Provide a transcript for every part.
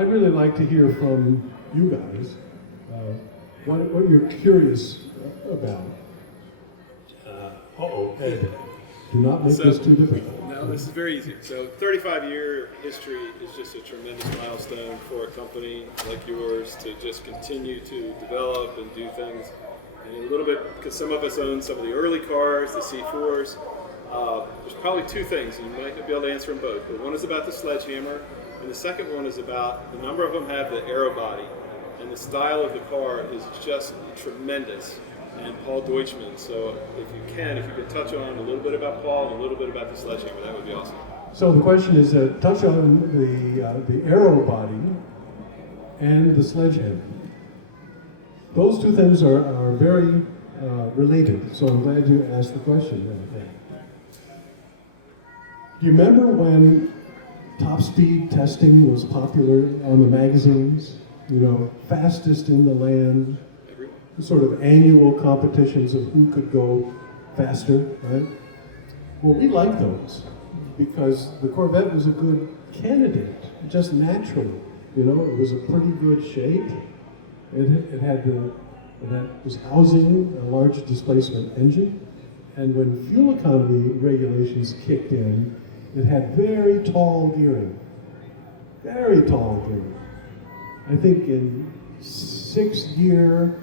I'd really like to hear from you guys what you're curious about. Ed, do not make this too difficult. No, this is very easy. So 35-year history is just a tremendous milestone for a company like yours to just continue to develop and do things. And a little bit, because some of us own some of the early cars, the C4s, there's probably two things, and you might not be able to answer them both. But one is about the Sledgehammer, and the second one is about the number of them have the Aerobody. And the style of the car is just tremendous. And Paul Deutschman. So if you could touch on a little bit about Paul and a little bit about the Sledgehammer, that would be awesome. So the question is, touch on the Aerobody and the Sledgehammer. Those two things are very related, so I'm glad you asked the question. Do you remember when top speed testing was popular on the magazines? You know, fastest in the land, sort of annual competitions of who could go faster, right? Well, we like those because the Corvette was a good candidate, just naturally. You know, it was a pretty good shape. It was housing a large displacement engine, and when fuel economy regulations kicked in, it had very tall gearing. Very tall gearing. I think in 6th gear,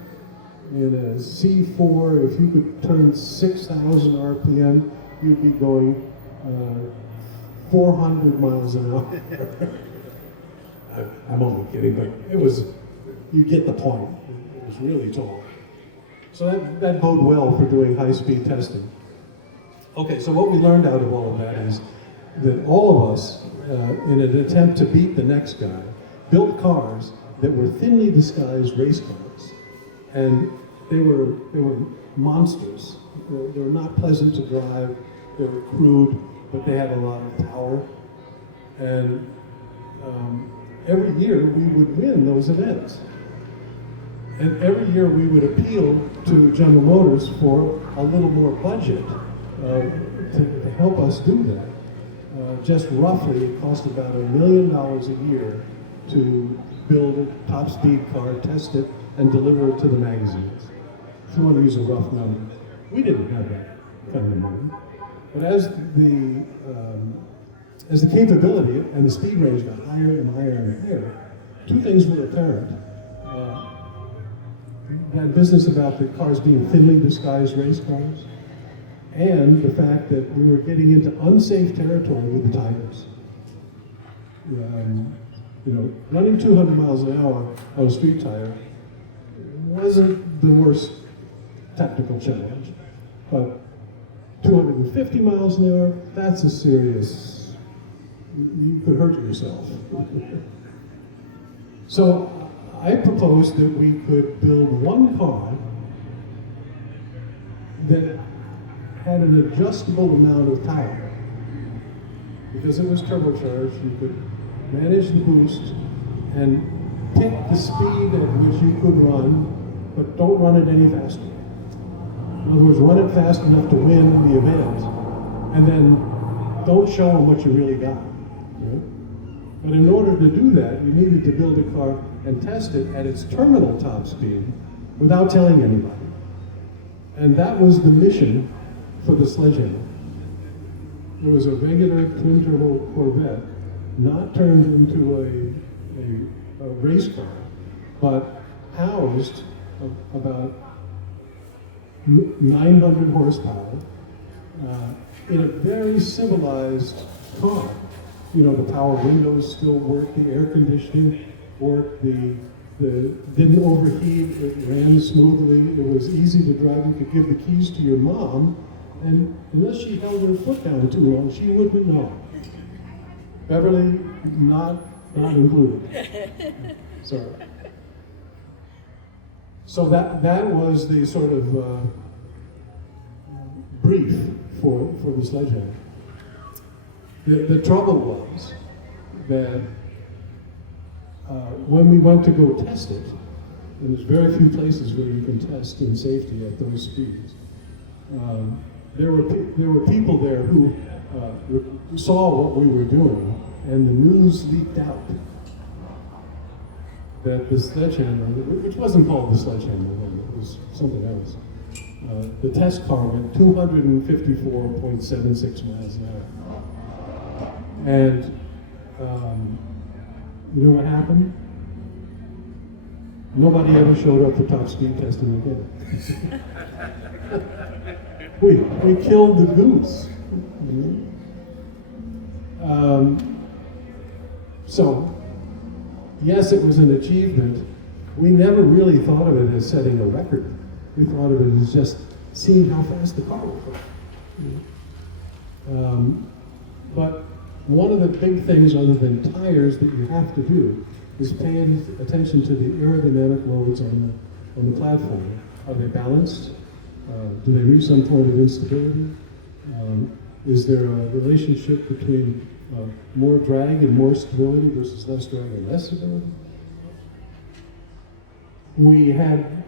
in a C4, if you could turn 6,000 RPM, you'd be going 400 miles an hour. I'm only kidding, but it was, you get the point. It was really tall. So that bode well for doing high-speed testing. Okay, so what we learned out of all of that is that all of us, in an attempt to beat the next guy, built cars that were thinly disguised race cars. And they were monsters. They were not pleasant to drive. They were crude, but they had a lot of power. And every year we would win those events. And every year we would appeal to General Motors for a little more budget to help us do that. Just roughly, it cost about $1 million a year to build a top speed car, test it, and deliver it to the magazines. If you want to use a rough number. We didn't have that kind of money. But as the capability and the speed range got higher and higher and higher, two things were apparent. That business about the cars being thinly disguised race cars, and the fact that we were getting into unsafe territory with the tires. You know, running 200 miles an hour on a street tire wasn't the worst technical challenge, but 250 miles an hour, that's a serious, you could hurt yourself. So I proposed that we could build one car that had an adjustable amount of power. Because it was turbocharged, you could manage the boost and pick the speed at which you could run, but don't run it any faster. In other words, run it fast enough to win the event, and then don't show them what you really got. Right? But in order to do that, you needed to build a car and test it at its terminal top speed without telling anybody. And that was the mission for the Sledgehammer. There was a regular twin-turbo Corvette, not turned into a race car, but housed about 900 horsepower in a very civilized car. You know, the power windows still worked, the air conditioning worked, the didn't overheat, it ran smoothly, it was easy to drive. You could give the keys to your mom, and unless she held her foot down too long, she wouldn't know. Beverly, not included. Sorry. So that was the sort of brief for the Sledgehammer. The trouble was that when we went to go test it, and there's very few places where you can test in safety at those speeds, there were people there who saw what we were doing, and the news leaked out. that the Sledgehammer, which wasn't called the Sledgehammer then, it was something else, the test car went 254.76 miles an hour. And you know what happened? Nobody ever showed up for top speed testing again. we killed the goose. So, yes, it was an achievement. We never really thought of it as setting a record. We thought of it as just seeing how fast the car would go. But one of the big things other than tires that you have to do is pay attention to the aerodynamic loads on the platform. Are they balanced? Do they reach some point of instability? Is there a relationship between more drag and more stability versus less drag and less stability? We had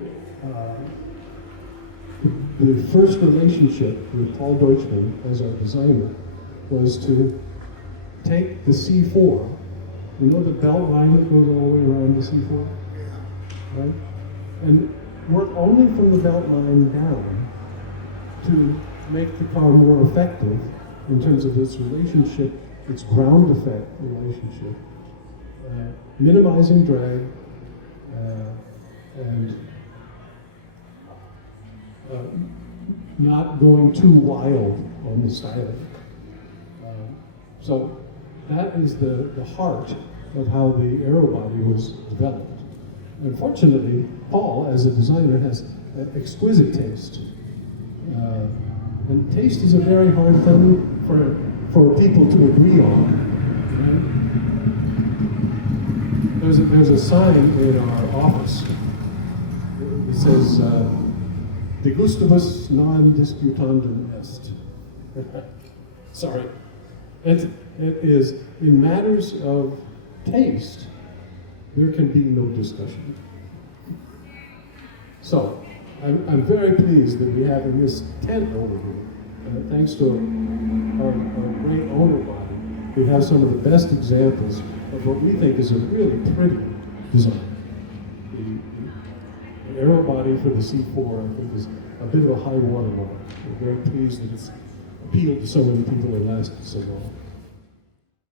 the first relationship with Paul Deutschman as our designer was to take the C4, you know the belt line that goes all the way around the C4? Right? And work only from the belt line down to make the car more effective in terms of its relationship, its ground effect relationship, minimizing drag, and not going too wild on the styling. So that is the heart of how the Aerobody was developed. Unfortunately, Paul, as a designer, has exquisite taste. And taste is a very hard thing for people to agree on. Right? There's a sign in our office. It says, "De gustibus non disputandum est." Sorry. It is, in matters of taste, there can be no discussion. So, I'm very pleased that we have in this tent over here, thanks to our great owner body, we have some of the best examples of what we think is a really pretty design. The Aerobody for the C4, I think, is a bit of a high watermark. We're very pleased that it's appealed to so many people and lasted so long.